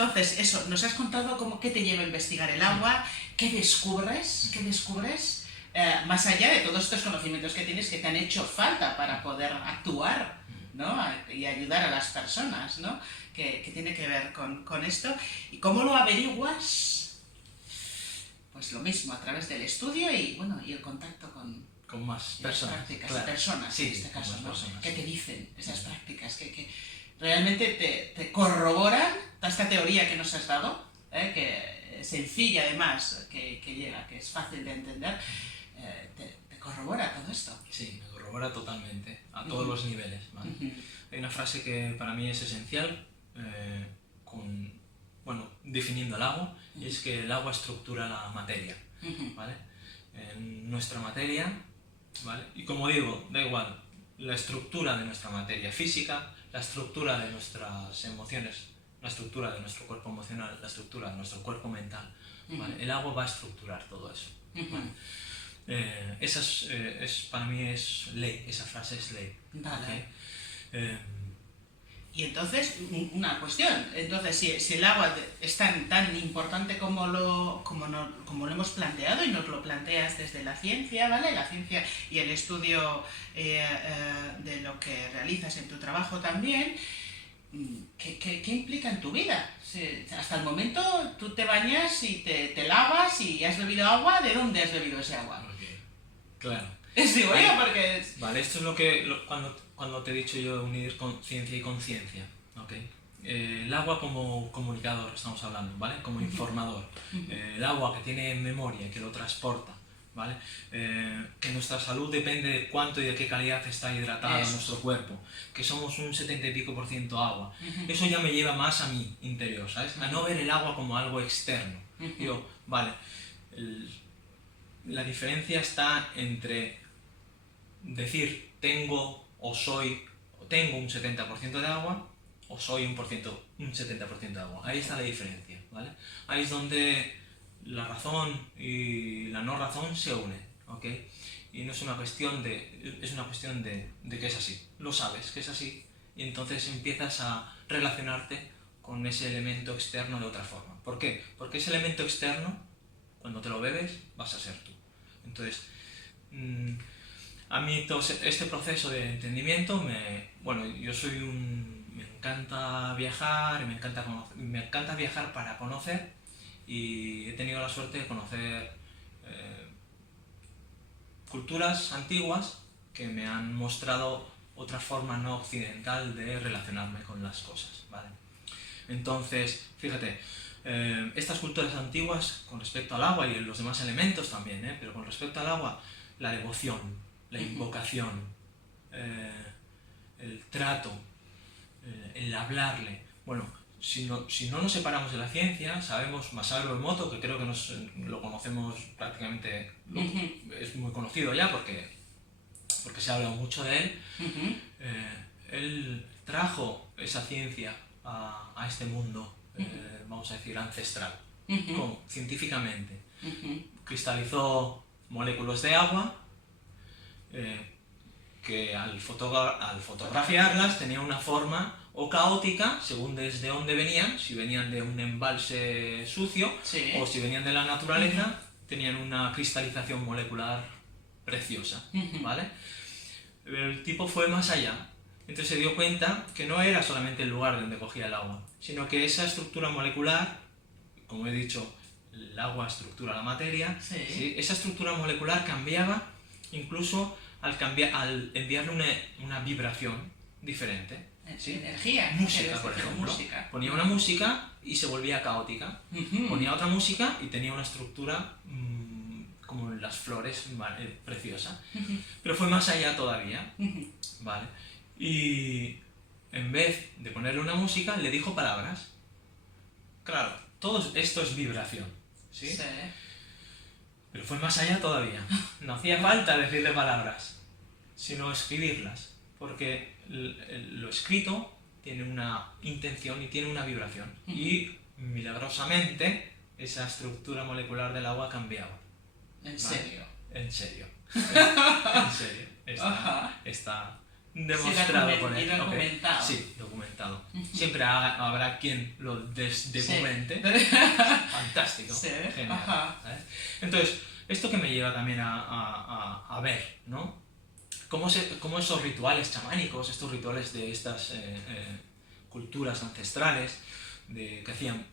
entonces, eso, nos has contado qué te lleva a investigar el agua, qué descubres, más allá de todos estos conocimientos que tienes que te han hecho falta para poder actuar, ¿no? Y ayudar a las personas, ¿no? Que tiene que ver con esto. ¿Y cómo lo averiguas? Pues lo mismo, a través del estudio y el contacto con más personas. Prácticas, claro. personas, Sí, en este caso, ¿no? personas, ¿Qué te dicen esas prácticas? Que realmente te corroboran toda esta teoría que nos has dado, que es sencilla además, que llega, que es fácil de entender, te corrobora todo esto. Sí, me corrobora totalmente, a todos los niveles, ¿vale? Hay una frase que para mí es esencial, definiendo el agua, y es que el agua estructura la materia, ¿vale? En nuestra materia, ¿vale? Y como digo, da igual, la estructura de nuestra materia física, la estructura de nuestras emociones, la estructura de nuestro cuerpo emocional, la estructura de nuestro cuerpo mental, ¿vale? El agua va a estructurar todo eso, ¿vale? Para mí es ley, esa frase es ley. Vale. ¿Okay? Y entonces, una cuestión, entonces si el agua es tan importante como lo hemos planteado y nos lo planteas desde la ciencia, ¿vale? La ciencia y el estudio de lo que realizas en tu trabajo también, ¿qué implica en tu vida? Hasta el momento tú te bañas y te lavas y has bebido agua, ¿de dónde has bebido ese agua? Okay. Claro. Digo yo, porque... Vale, esto es cuando te he dicho yo unir con ciencia y conciencia, ¿okay? El agua como comunicador, estamos hablando, ¿vale? Como informador. El agua que tiene memoria y que lo transporta, ¿vale? Que nuestra salud depende de cuánto y de qué calidad está hidratado nuestro cuerpo, que somos un 70 y pico % agua. Eso ya me lleva más a mi interior, ¿sabes? A no ver el agua como algo externo. Digo, vale, la diferencia está entre decir tengo un 70% de agua o soy un 70% de agua. Ahí está la diferencia, ¿vale? Ahí es donde la razón y la no razón se unen, ¿ok? Y no es una cuestión es una cuestión de que es así. Lo sabes que es así y entonces empiezas a relacionarte con ese elemento externo de otra forma. ¿Por qué? Porque ese elemento externo, cuando te lo bebes, vas a ser tú. Entonces, a mí todo este proceso de entendimiento, me encanta viajar, me encanta viajar para conocer, y he tenido la suerte de conocer culturas antiguas que me han mostrado otra forma no occidental de relacionarme con las cosas, ¿vale? Entonces, fíjate, estas culturas antiguas con respecto al agua y los demás elementos también, pero con respecto al agua, la devoción, la invocación, el trato, el hablarle. Bueno, si no nos separamos de la ciencia, sabemos Masaru Emoto, que creo que lo conocemos prácticamente, es muy conocido ya porque se ha hablado mucho de él. Él trajo esa ciencia a este mundo, vamos a decir, ancestral, científicamente. Cristalizó moléculas de agua, que al fotografiarlas tenía una forma o caótica, según desde dónde venían, si venían de un embalse sucio, sí, o si venían de la naturaleza, tenían una cristalización molecular preciosa, ¿vale? El tipo fue más allá, entonces se dio cuenta que no era solamente el lugar donde cogía el agua, sino que esa estructura molecular, como he dicho, el agua estructura la materia, sí. ¿Sí? Esa estructura molecular cambiaba incluso al enviarle una vibración diferente. ¿Sí? Energía. Música, por ejemplo. Música. Ponía una música y se volvía caótica. Ponía otra música y tenía una estructura como las flores, preciosa. Pero fue más allá todavía. ¿Vale? Y en vez de ponerle una música, le dijo palabras. Claro, todo esto es vibración. ¿Sí? Sí. Pero fue más allá todavía. No hacía falta decirle palabras, sino escribirlas, porque lo escrito tiene una intención y tiene una vibración. Y milagrosamente esa estructura molecular del agua cambiaba. ¿En serio? En serio. En serio. Está demostrado por él. Y documentado. Okay. Sí, documentado. conectado. Siempre habrá quien lo desdocumente. Fantástico. Sí. Genial. ¿Sabes? Entonces, esto que me lleva también a ver, ¿no? Cómo esos rituales chamánicos, estos rituales de estas culturas ancestrales que hacían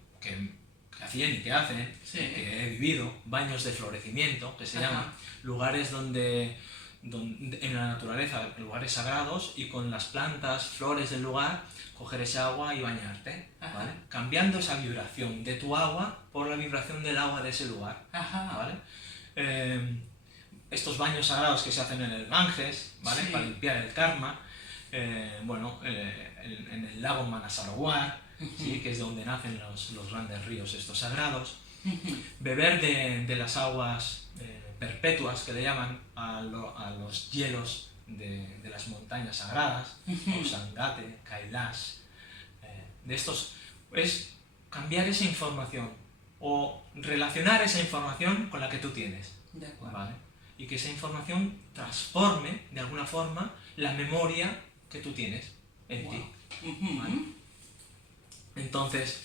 y que hacen, que he vivido, baños de florecimiento, que se llaman, lugares donde en la naturaleza, lugares sagrados, y con las plantas, flores del lugar, coger ese agua y bañarte, ¿vale? Cambiando esa vibración de tu agua por la vibración del agua de ese lugar, ¿vale? Estos baños sagrados que se hacen en el Ganges, ¿vale? Para limpiar el karma, en el lago Manasarowar, ¿sí? Que es donde nacen los grandes ríos estos sagrados. Beber de las aguas perpetuas, que le llaman a los hielos de las montañas sagradas, Sangate, Kailash, de estos, es cambiar esa información o relacionar esa información con la que tú tienes, ¿vale? Y que esa información transforme de alguna forma la memoria que tú tienes en ti, ¿vale? Entonces,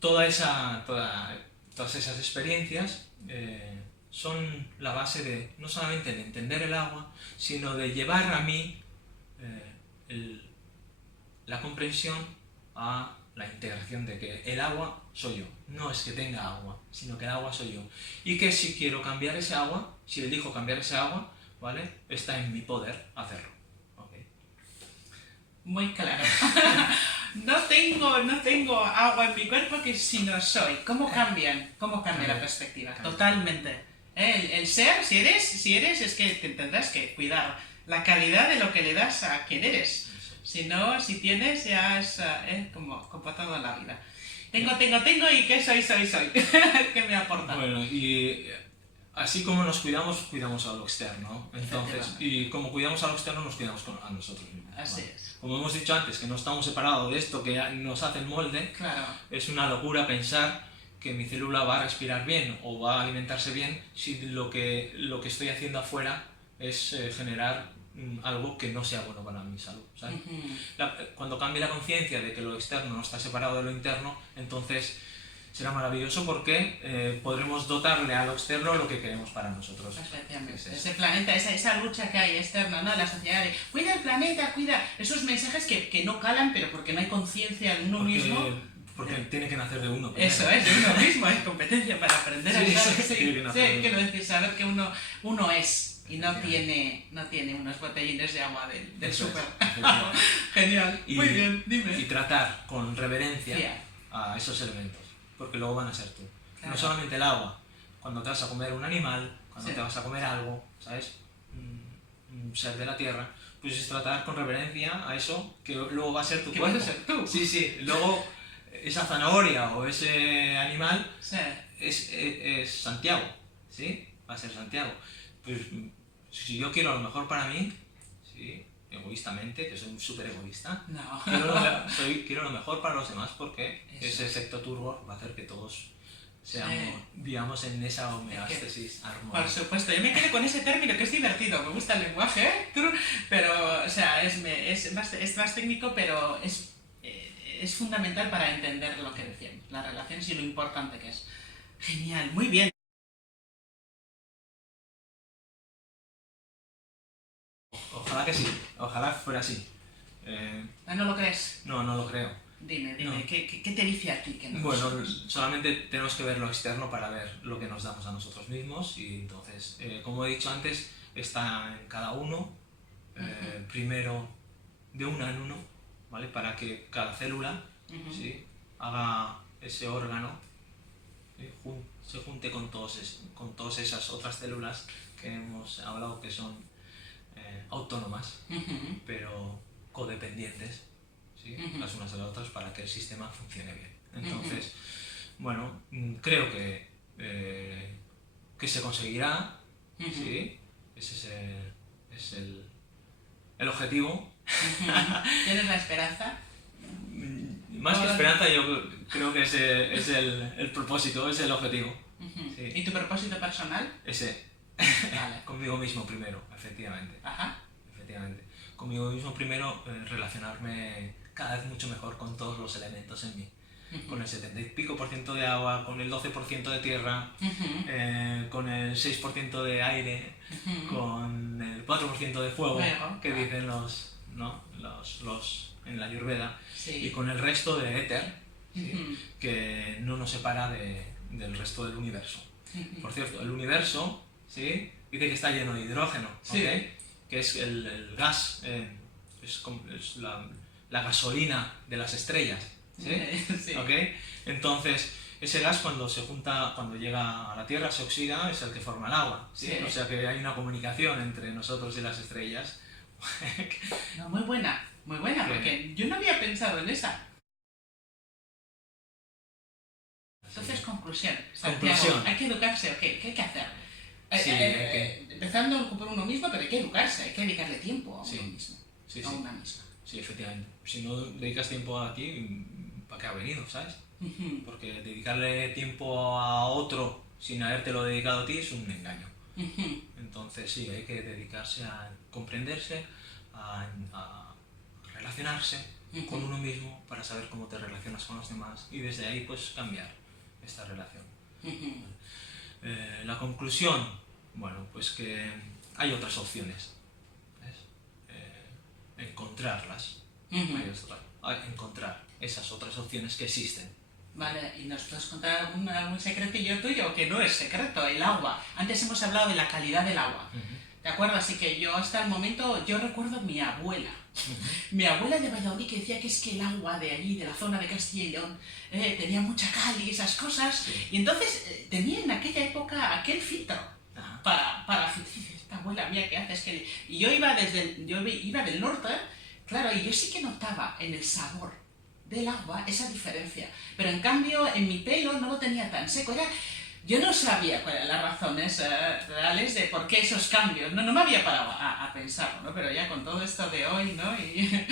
todas esas experiencias son la base de, no solamente de entender el agua, sino de llevar a mí la comprensión a la integración de que el agua soy yo. No es que tenga agua, sino que el agua soy yo. Y que si quiero cambiar ese agua, si elijo cambiar ese agua, ¿vale? Está en mi poder hacerlo. ¿Okay? Muy claro. No tengo agua en mi cuerpo que si no soy. ¿Cómo cambia la perspectiva? Totalmente. El ser, si eres, es que tendrás que cuidar la calidad de lo que le das a quien eres. Si no, si tienes, ya es como toda la vida. Tengo y ¿qué soy? ¿Qué me aporta? Bueno, y así como nos cuidamos a lo externo. Entonces, y como cuidamos a lo externo, nos cuidamos a nosotros mismos. Así es. Como hemos dicho antes, que no estamos separados de esto que nos hace el molde, claro. Es una locura pensar que mi célula va a respirar bien o va a alimentarse bien si lo que estoy haciendo afuera es generar algo que no sea bueno para mi salud, ¿sabes? Cuando cambie la conciencia de que lo externo no está separado de lo interno, entonces será maravilloso porque podremos dotarle a lo externo lo que queremos para nosotros. Especialmente. Ese planeta, esa lucha que hay externa, ¿no? La sociedad de cuida el planeta, cuida esos mensajes que no calan, pero porque no hay conciencia en uno mismo. Porque tiene que nacer de uno. Eso es, de uno mismo, hay competencia para aprender a estar. Quiero decir, saber que uno es. Y no tiene unos botellines de agua del súper. Genial. Muy bien, dime. Y tratar con reverencia a esos elementos, porque luego van a ser tú. Claro. No solamente el agua, cuando te vas a comer un animal, cuando te vas a comer algo, ¿sabes? Un ser de la tierra, pues es tratar con reverencia a eso que luego va a ser tu cuerpo. ¿Vas a ser tú? Sí. Luego esa zanahoria o ese animal es Santiago, ¿sí? Va a ser Santiago. Pues si yo quiero lo mejor para mí, sí, egoístamente, que soy súper egoísta, no. quiero lo mejor para los demás porque ese efecto turbo va a hacer que todos vivamos en esa homeostasis armónica. Por supuesto, yo me quedé con ese término que es divertido, me gusta el lenguaje, pero, o sea, es más técnico, pero es fundamental para entender lo que decíamos, las relaciones y lo importante que es. Genial, muy bien. Ojalá que sí, ojalá fuera así. ¿No lo crees? No lo creo. Dime, no. ¿Qué te dice a ti? Que no bueno, solamente tenemos que ver lo externo para ver lo que nos damos a nosotros mismos y entonces, como he dicho antes, está en cada uno, primero de uno en uno, ¿vale? Para que cada célula ¿sí? haga ese órgano, se junte con todas esas otras células que hemos hablado que son autónomas, pero codependientes, ¿sí? Las unas de las otras para que el sistema funcione bien. Entonces, bueno, creo que se conseguirá, ¿sí? Ese es el objetivo. ¿Tienes la esperanza? Más que esperanza, yo creo que ese es el propósito, es el objetivo. Sí. ¿Y tu propósito personal? Ese. Vale. Conmigo mismo primero, efectivamente. Ajá. Efectivamente. conmigo mismo primero, relacionarme cada vez mucho mejor con todos los elementos en mí. Con el 70 y pico por ciento de agua, con el 12% de tierra, con el 6% de aire, con el 4% de fuego, que dicen los en la Ayurveda, y con el resto de éter, ¿sí? Que no nos separa del resto del universo. Por cierto, el universo, ¿sí? Dice que está lleno de hidrógeno, ¿okay? Que es el gas, es la gasolina de las estrellas. ¿Sí? Sí. ¿Okay? Entonces, ese gas cuando se junta, cuando llega a la Tierra, se oxida, es el que forma el agua. ¿Sí? O sea que hay una comunicación entre nosotros y las estrellas. No, muy buena, porque yo no había pensado en esa. Entonces, conclusión. Santiago, ¿hay que educarse o qué? ¿Qué hay que hacer? Sí, empezando por uno mismo, pero hay que educarse, hay que dedicarle tiempo a uno mismo. A una misma. Sí, efectivamente. Si no dedicas tiempo aquí, ¿para qué ha venido, sabes? Porque dedicarle tiempo a otro sin habértelo dedicado a ti es un engaño. Entonces sí, hay que dedicarse a comprenderse, a relacionarse con uno mismo para saber cómo te relacionas con los demás y desde ahí pues cambiar esta relación. La conclusión, bueno, pues que hay otras opciones. Encontrarlas, encontrar esas otras opciones que existen. Vale, y nos puedes contar un secretillo tuyo que no es secreto, el agua. Antes hemos hablado de la calidad del agua. ¿Te acuerdas? Así que yo hasta el momento, yo recuerdo a mi abuela. Mi abuela de Valladolid que decía que es que el agua de allí, de la zona de Castilla y León, tenía mucha cal y esas cosas. Y entonces tenía en aquella época aquel filtro para esta abuela mía, ¿qué haces? Y yo iba del norte, claro, y yo sí que notaba en el sabor del agua esa diferencia. Pero en cambio, en mi pelo no lo tenía tan seco. Yo no sabía cuáles eran las razones reales de por qué esos cambios. No me había parado a pensarlo, ¿no? Pero ya con todo esto de hoy, ¿no? ¿Y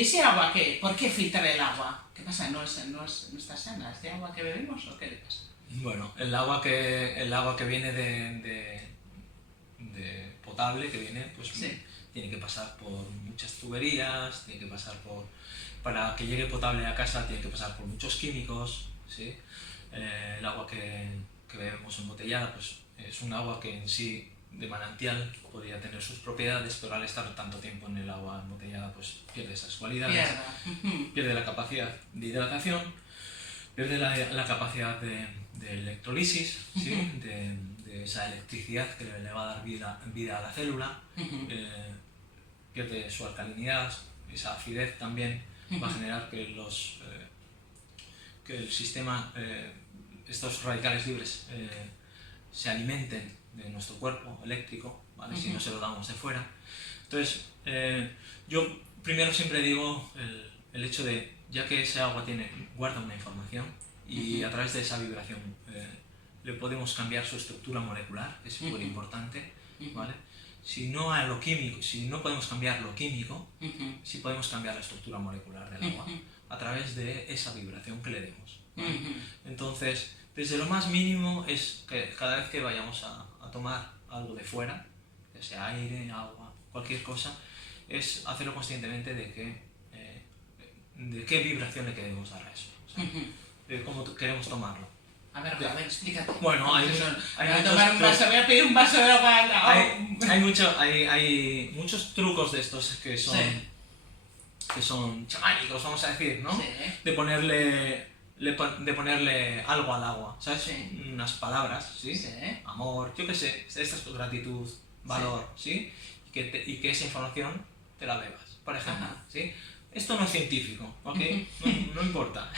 ese agua qué? ¿Por qué filtrar el agua? ¿Qué pasa? ¿No está sana? ¿Es de agua que bebemos o qué le pasa? Bueno, el agua que viene de potable, que viene, pues tiene que pasar por muchas tuberías, tiene que pasar para que llegue potable a casa tiene que pasar por muchos químicos, ¿sí? El agua que bebemos embotellada pues es un agua que en sí de manantial podría tener sus propiedades, pero al estar tanto tiempo en el agua embotellada pues pierde esas cualidades, pierde la capacidad de hidratación, pierde la capacidad de electrolisis, ¿sí? de esa electricidad que le va a dar vida a la célula, pierde su alcalinidad, esa acidez también va a generar que el sistema, estos radicales libres se alimenten de nuestro cuerpo eléctrico, ¿vale? Si no se lo damos de fuera. Entonces, yo primero siempre digo el hecho de, ya que ese agua guarda una información y a través de esa vibración le podemos cambiar su estructura molecular, que es súper importante, ¿vale? Si no a lo químico, si no podemos cambiar lo químico, sí podemos cambiar la estructura molecular del agua a través de esa vibración que le demos, ¿vale? Entonces, desde lo más mínimo es que cada vez que vayamos a tomar algo de fuera, ya sea aire, agua, cualquier cosa, es hacerlo conscientemente de qué vibración le queremos dar a eso, o sea, de cómo queremos tomarlo. A ver, explícate. Bueno, voy a pedir un vaso de agua. Hay muchos trucos de estos que son chamánicos, vamos a decir, ¿no? Sí. De ponerle algo al agua, ¿sabes? Sí. Unas palabras, ¿sí? Sí. Amor, yo qué sé, esta es tu gratitud, valor, ¿sí? Y que esa información te la bebas, por ejemplo, ¿sí? Esto no es científico, ¿ok? No importa.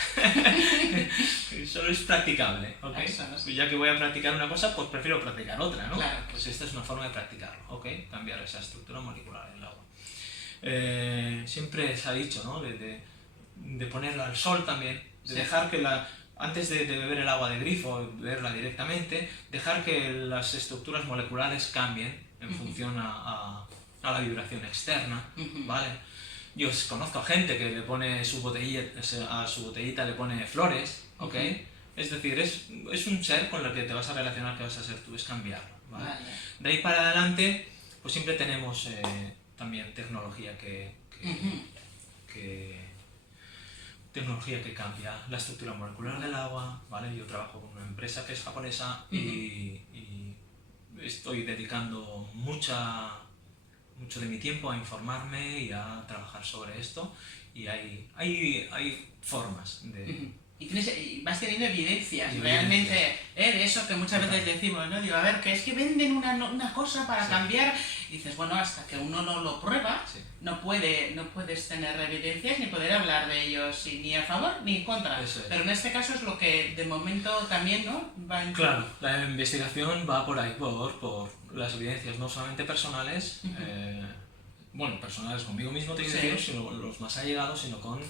Solo es practicable, ¿ok? Pues ya que voy a practicar una cosa, pues prefiero practicar otra, ¿no? Claro. Pues esta es una forma de practicarlo, ¿ok? Cambiar esa estructura molecular del agua. Siempre se ha dicho, ¿no? De ponerla al sol también, de dejar que antes de beber el agua de grifo, beberla directamente, dejar que las estructuras moleculares cambien en función a la vibración externa, ¿vale? Yo conozco a gente que le pone a su botellita le pone flores, ¿ok? Es decir, es un ser con el que te vas a relacionar, que vas a ser tú, es cambiarlo, ¿vale? De ahí para adelante, pues siempre tenemos también tecnología Ujú. tecnología que cambia la estructura molecular del agua, ¿vale? Yo trabajo con una empresa que es japonesa y estoy dedicando mucho de mi tiempo a informarme y a trabajar sobre esto, y hay formas de... Ujú. Y vas teniendo evidencias Y realmente evidencias. de eso que muchas veces decimos, ¿no? Digo, a ver, que es que venden una cosa para Sí. cambiar. Y dices, bueno, hasta que uno no lo prueba, Sí. no puedes tener evidencias ni poder hablar de ellos ni a favor ni en contra. Eso es. Pero en este caso es lo que de momento también, ¿no? Va en... Claro, la investigación va por ahí, por las evidencias no solamente personales, bueno, personales conmigo mismo, te quiero Sí. decir, sino los más allegados, sino con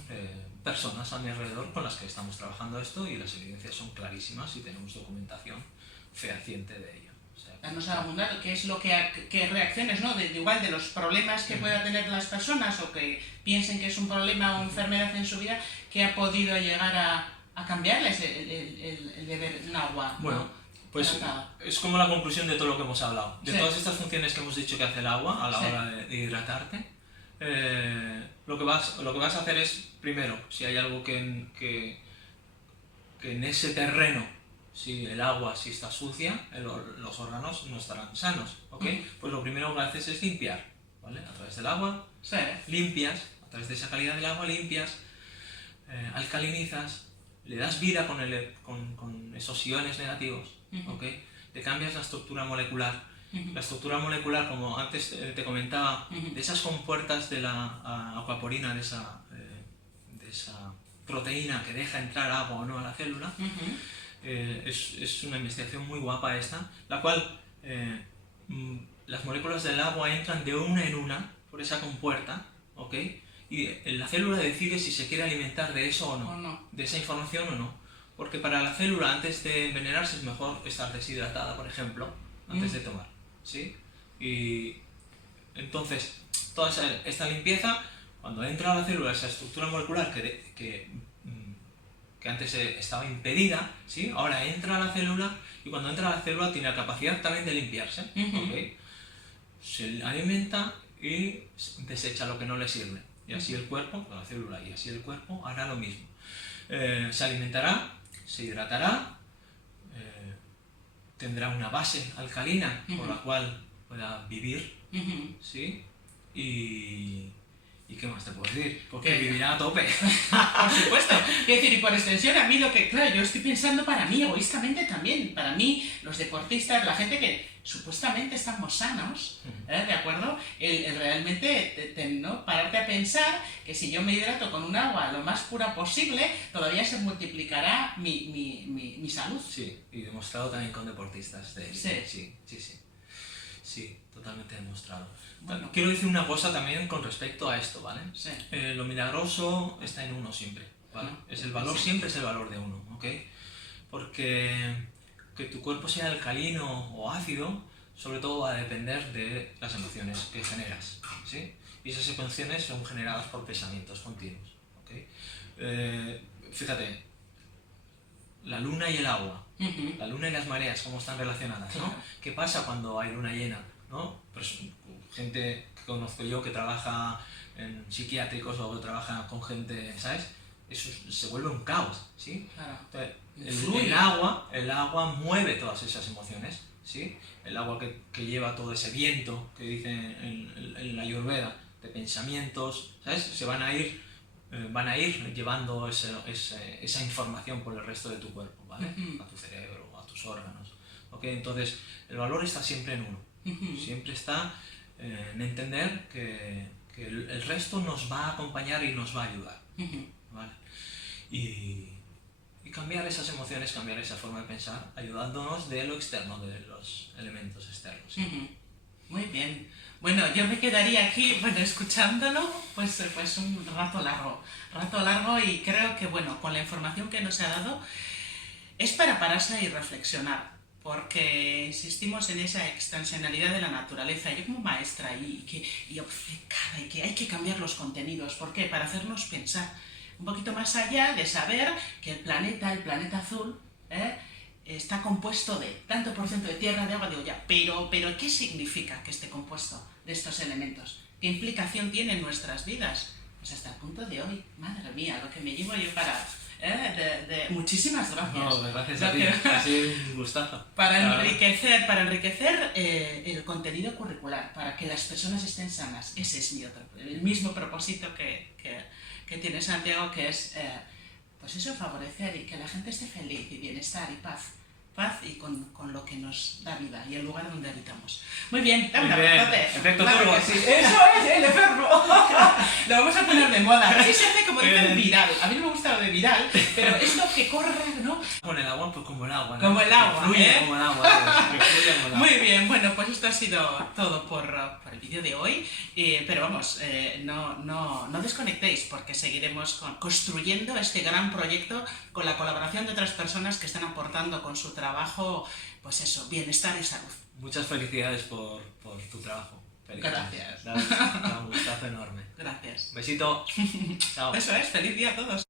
personas a mi alrededor con las que estamos trabajando esto, y las evidencias son clarísimas y tenemos documentación fehaciente de ello. O sea, Darnos a abundar qué es lo qué reacciones, ¿no? Igual de los problemas que puedan tener las personas o que piensen que es un problema o enfermedad en su vida, que ha podido llegar a cambiarles el beber un agua, ¿no? Bueno, pues Tratada. es como la conclusión de todo lo que hemos hablado. De Sí. todas estas funciones que hemos dicho que hace el agua a la Sí. hora de hidratarte, lo que vas a hacer es, primero, si hay algo que en ese terreno, si el agua si está sucia, los órganos no estarán sanos, ¿ok? Pues lo primero que haces es limpiar, ¿vale? A través del agua, Sí. limpias, a través de esa calidad del agua limpias, alcalinizas, le das vida con esos iones negativos, ¿ok? Le cambias la estructura molecular. La estructura molecular, como antes te comentaba, de esas compuertas de la aquaporina, de esa proteína que deja entrar agua o no a la célula, es una investigación muy guapa esta, la cual las moléculas del agua entran de una en una por esa compuerta, ¿ok? Y la célula decide si se quiere alimentar de eso o no, de esa información o no. Porque para la célula, antes de envenenarse, es mejor estar deshidratada, por ejemplo, antes de tomar, ¿sí? Y entonces, toda esta limpieza, cuando entra a la célula esa estructura molecular que antes estaba impedida, ¿sí? Ahora entra a la célula, y cuando entra a la célula tiene la capacidad también de limpiarse, ¿ok? Se alimenta y desecha lo que no le sirve. Y así el cuerpo, la célula, y así el cuerpo hará lo mismo. Se alimentará, se hidratará, tendrá una base alcalina por la cual pueda vivir, ¿sí? ¿Y qué más te puedo decir? Porque vivirá a tope. Por supuesto. Quiero decir, y por extensión, a mí claro, yo estoy pensando para mí, egoístamente también, para mí, los deportistas, la gente que supuestamente estamos sanos, ¿de acuerdo? El realmente, ¿no? Pararte a pensar que si yo me hidrato con un agua lo más pura posible, todavía se multiplicará mi salud. Sí, y demostrado también con deportistas de élite. Sí, totalmente demostrado. Bueno, quiero decir una cosa también con respecto a esto, ¿vale? Sí. Lo milagroso está en uno siempre, ¿vale? Siempre es el valor de uno, ¿ok? Porque que tu cuerpo sea alcalino o ácido, sobre todo va a depender de las emociones que generas, ¿sí? Y esas emociones son generadas por pensamientos continuos, ¿ok? Fíjate, la luna y el agua, la luna y las mareas, cómo están relacionadas, ¿no? ¿Qué pasa cuando hay luna llena, ¿no? Pues, gente que conozco yo que trabaja en psiquiátricos o que trabaja con gente, ¿sabes? Eso se vuelve un caos, ¿sí? Claro. Entonces, el agua mueve todas esas emociones, ¿sí? El agua que lleva todo ese viento que dicen en la Ayurveda de pensamientos, ¿sabes? Se van a ir llevando esa información por el resto de tu cuerpo, ¿vale? A tu cerebro, a tus órganos, ¿ok? Entonces, el valor está siempre en uno, siempre está en entender que el resto nos va a acompañar y nos va a ayudar, ¿vale? Y cambiar esas emociones, cambiar esa forma de pensar, ayudándonos de lo externo, de los elementos externos. Muy bien. Bueno, yo me quedaría aquí, escuchándolo, pues un rato largo, y creo que, con la información que nos ha dado, es para pararse y reflexionar, porque insistimos en esa extensionalidad de la naturaleza. Yo como maestra y obcecada, y que hay que cambiar los contenidos. ¿Por qué? Para hacernos pensar un poquito más allá de saber que el planeta azul, está compuesto de tanto por ciento de tierra, de agua, pero ¿qué significa que esté compuesto de estos elementos? qué implicación tiene en nuestras vidas. Pues hasta el punto de hoy, madre mía, lo que me llevo yo para... Muchísimas gracias. No, gracias a ti, ha sido un gustazo. Para enriquecer el contenido curricular, para que las personas estén sanas. Ese es el mismo propósito que tiene Santiago, que es, pues eso, favorecer y que la gente esté feliz y bienestar y paz y con lo que nos da vida y el lugar donde habitamos. Muy bien, dame un abrazote. Efecto Claro turbo. que sí. Eso es, el efecto. Lo vamos a poner de moda. Así se hace, como dicen, viral. A mí no me gusta lo de viral, pero esto que corre, ¿no? Con el agua, pues como el agua, ¿no? Como el agua, que fluye ¿eh? como el agua, que fluye como el agua. Muy bien, bueno, pues esto ha sido todo por el vídeo de hoy, pero vamos, no desconectéis porque seguiremos construyendo este gran proyecto con la colaboración de otras personas que están aportando con su trabajo, pues eso, bienestar y salud. Muchas felicidades por tu trabajo. Gracias. Da un gustazo enorme. Gracias. Besito. Chao. Eso es, feliz día a todos.